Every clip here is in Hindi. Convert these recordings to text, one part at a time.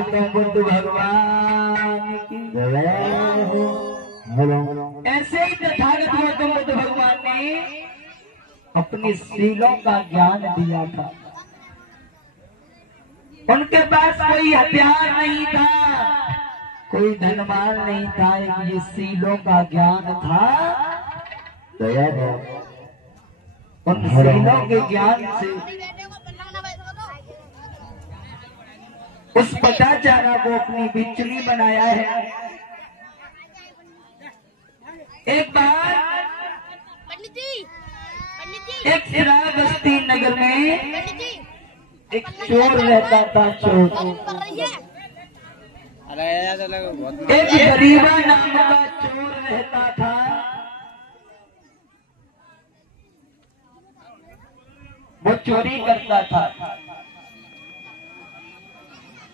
गौतम बुद्ध भगवान की जय हो। ऐसे ही तथागत गौतम बुद्ध भगवान ने अपने शीलों का ज्ञान दिया था। उनके पास कोई हथियार नहीं था, कोई धनमाल नहीं था, ये शीलों का ज्ञान था। उन शीलों के ज्ञान से उस पटाचारा को अपनी बिचली बनाया है। एक बार एक श्रावस्ती नगर में एक चोर रहता था। चोर एक गरीबा नाम का चोर रहता था। वो चोरी करता था।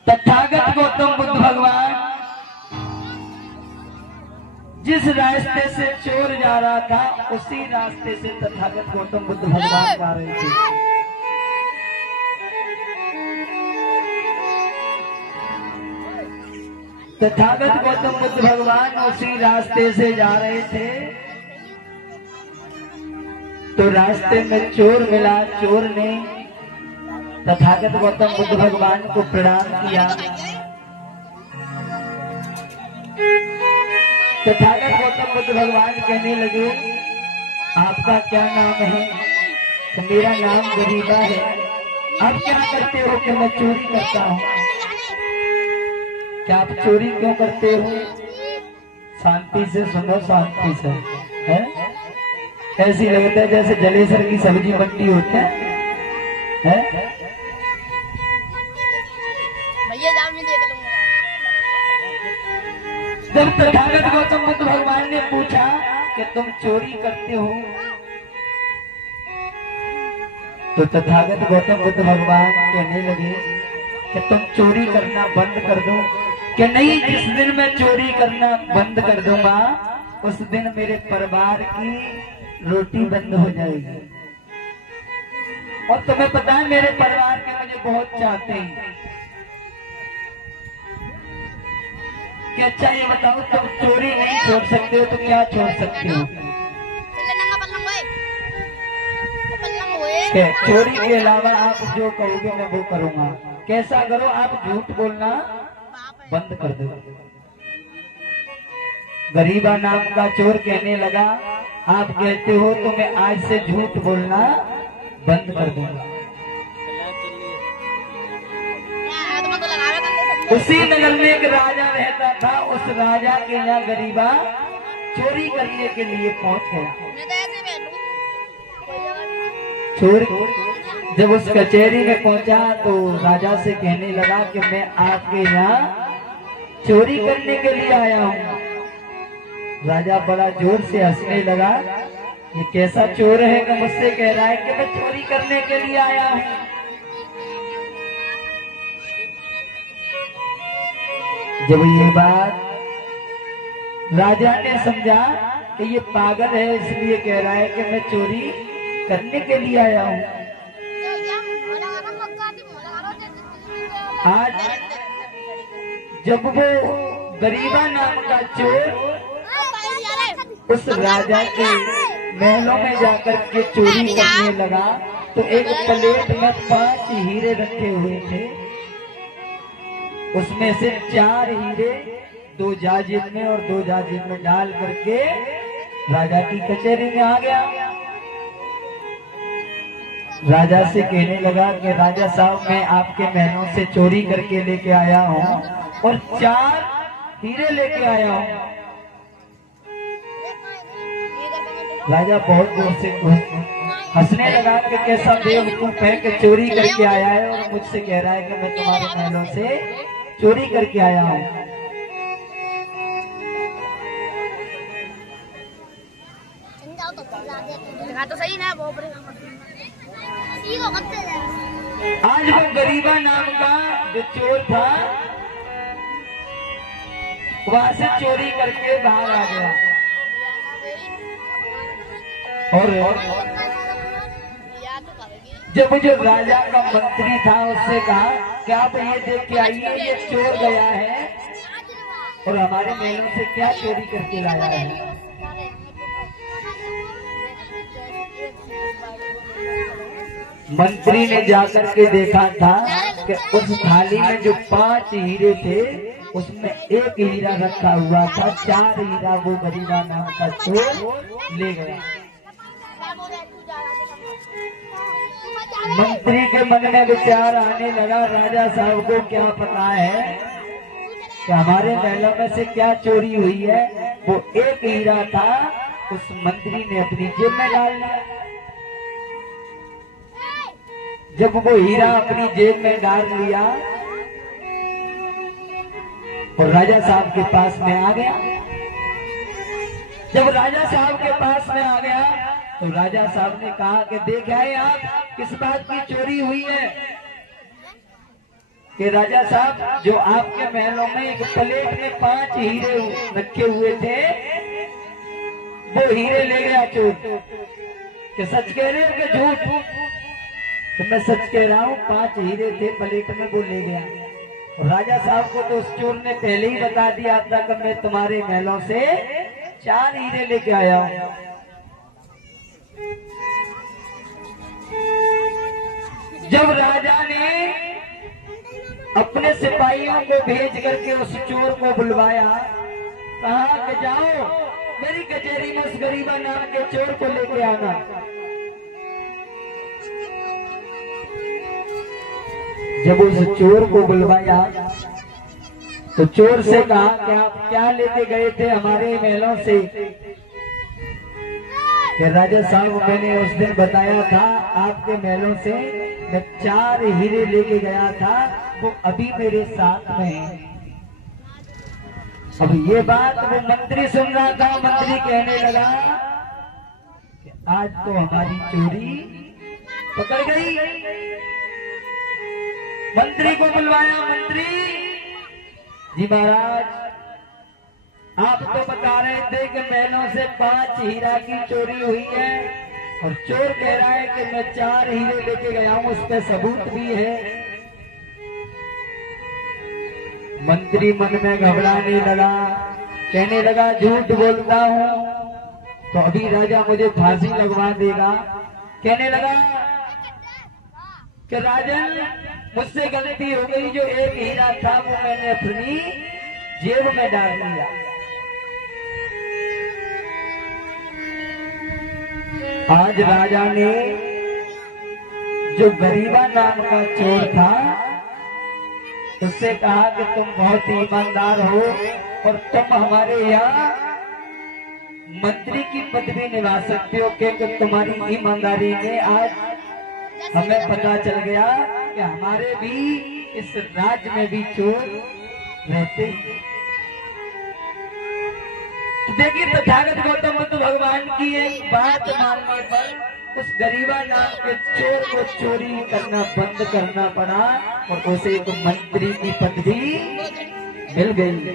तथागत गौतम बुद्ध भगवान जिस रास्ते से चोर जा रहा था उसी रास्ते से तथागत गौतम बुद्ध भगवान जा रहे थे। तथागत गौतम बुद्ध भगवान उसी रास्ते से जा रहे थे तो रास्ते में चोर मिला। चोर ने तथागत गौतम बुद्ध भगवान को प्रणाम किया। तथागत गौतम बुद्ध भगवान कहने लगे, आपका क्या नाम है? तो मेरा नाम गरीबा है। आप क्या करते हो? कि मैं चोरी करता हूँ। क्या आप चोरी क्यों करते हो? शांति से सुनो, शांति से। है ऐसी लगता है जैसे जलेसर की सब्जी मंडी होती है। जब तथागत गौतम बुद्ध भगवान ने पूछा कि तुम चोरी करते हो, तो तथागत गौतम बुद्ध भगवान कहने लगे कि तुम चोरी करना बंद कर दो। कि नहीं, जिस दिन मैं चोरी करना बंद कर दूंगा उस दिन मेरे परिवार की रोटी बंद हो जाएगी। और तुम्हें पता है मेरे परिवार के मुझे बहुत चाहते हैं। कि अच्छा ये बताओ, तुम चोरी नहीं छोड़ सकते हो तो क्या छोड़ सकते हो? चोरी के अलावा आप जो कहोगे मैं वो करूंगा। कैसा करो? आप झूठ बोलना बंद कर दो। गरीबा नाम का चोर कहने लगा, आप कहते हो तो मैं आज से झूठ बोलना बंद कर दूंगा। उसी नगर में एक राजा रहता था। उस राजा के यहाँ गरीबा चोरी करने के लिए पहुंच गया। चोरी जब उस कचहरी में पहुंचा तो राजा से कहने लगा कि मैं आपके यहाँ चोरी करने के लिए आया हूँ। राजा बड़ा जोर से हंसने लगा। ये कैसा चोर है कि मुझसे कह रहा है कि मैं चोरी करने के लिए आया हूँ? जब ये बात राजा ने समझा कि ये पागल है, इसलिए कह रहा है कि मैं चोरी करने के लिए आया हूँ। आज जब वो गरीबा नाम का चोर उस राजा के महलों में जाकर के चोरी करने लगा तो एक प्लेट में 5 हीरे रखे हुए थे। उसमें से 4 हीरे 2 जाजिम में और 2 जाजिम में डाल करके राजा की कचहरी में आ गया। राजा से कहने लगा कि राजा साहब मैं आपके महलों से चोरी करके लेके आया हूँ और 4 हीरे लेके आया हूँ। राजा बहुत जोर से हंसने लगा कि कैसा बेवकूफ है कि चोरी करके आया है और मुझसे कह रहा है कि मैं तुम्हारे महलों से चोरी करके आया हूँ। तो सही ना वो आज वो गरीबा नाम का जो चोर था वहां से चोरी करके बाहर आ गया और जब जो राजा का मंत्री था उससे कहा क्या आप ये देख के आइए, ये चोर गया है और हमारे महलों से क्या चोरी करके लाया है। मंत्री ने जाकर के देखा था कि उस थाली में जो 5 हीरे थे उसमें 1 हीरा रखा हुआ था, 4 हीरा वो गरीबा नाम का चोर ले गया। मंत्री के मन में विचार आने लगा, राजा साहब को क्या पता है कि हमारे महलों में से क्या चोरी हुई है। वो 1 हीरा था, उस मंत्री ने अपनी जेब में डाल लिया। जब वो हीरा अपनी जेब में डाल लिया और राजा साहब के पास में आ गया। जब राजा साहब के पास में आ गया तो राजा साहब ने कहा कि देख आए आप, किस बात की चोरी हुई है। कि राजा साहब, जो आपके महलों में एक प्लेट में 5 हीरे रखे हुए थे, वो हीरे ले गया चोर। कि सच कह रहे हो कि झूठ? तो मैं सच कह रहा हूँ, 5 हीरे थे प्लेट में, वो ले गया। और राजा साहब को तो उस चोर ने पहले ही बता दिया था कि मैं तुम्हारे महलों से 4 हीरे लेके आया हूँ। जब राजा ने अपने सिपाहियों को भेज करके उस चोर को बुलवाया, कहा कि जाओ मेरी कचहरी में उस गरीबा नाम के चोर को लेके आना। जब उस चोर को बुलवाया तो चोर से कहा कि आप क्या लेके गए थे हमारे महलों से। कि राजा साहब, मैंने उस दिन बताया था आपके महलों से मैं 4 हीरे लेके गया था, वो अभी मेरे साथ में है। अब ये बात वो मंत्री सुन रहा था। मंत्री कहने लगा कि आज तो हमारी चोरी पकड़ गई। मंत्री को बुलवाया। मंत्री जी महाराज, आप तो बता रहे थे कि महलों से 5 हीरा की चोरी हुई है और चोर कह रहा है कि मैं 4 हीरे लेके गया हूं, उस पर सबूत भी है। मंत्री मन में घबराने लगा, कहने लगा झूठ बोलता हूं तो अभी राजा मुझे फांसी लगवा देगा। कहने लगा कि राजन, मुझसे गलती हो गई, जो 1 हीरा था वो मैंने अपनी जेब में डाल लिया। आज राजा ने जो गरीबा नाम का चोर था उससे कहा कि तुम बहुत ईमानदार हो और तुम हमारे यहाँ मंत्री की पदवी निभा सकते हो, क्योंकि तुम्हारी ईमानदारी में आज हमें पता चल गया कि हमारे भी इस राज्य में भी चोर रहते हैं। तो देखिए, तथागत गौतम बुद्ध भगवान की एक बात मानने पर उस गरीबा नाम के चोर को चोरी करना बंद करना पड़ा और उसे एक मंत्री की पदवी मिल गई।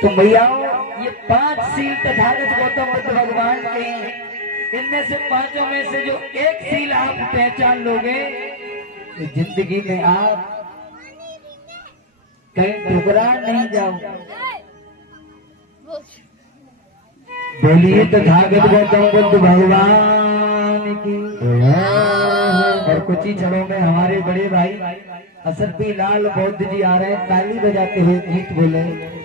तो भैयाओं, ये 5 सील तथागत गौतम बुद्ध भगवान के हैं। इनमें से 5 में से जो एक सील आप पहचान लोगे तो जिंदगी में आप कहीं ठुकरा नहीं जाओगे। बोलिए तथागत गौतम बुद्ध भगवान की। और कुछ ही क्षणों में हमारे बड़े भाई असरपी लाल बौद्ध जी आ रहे हैं, ताली बजाते हुए गीत बोले।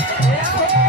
ए,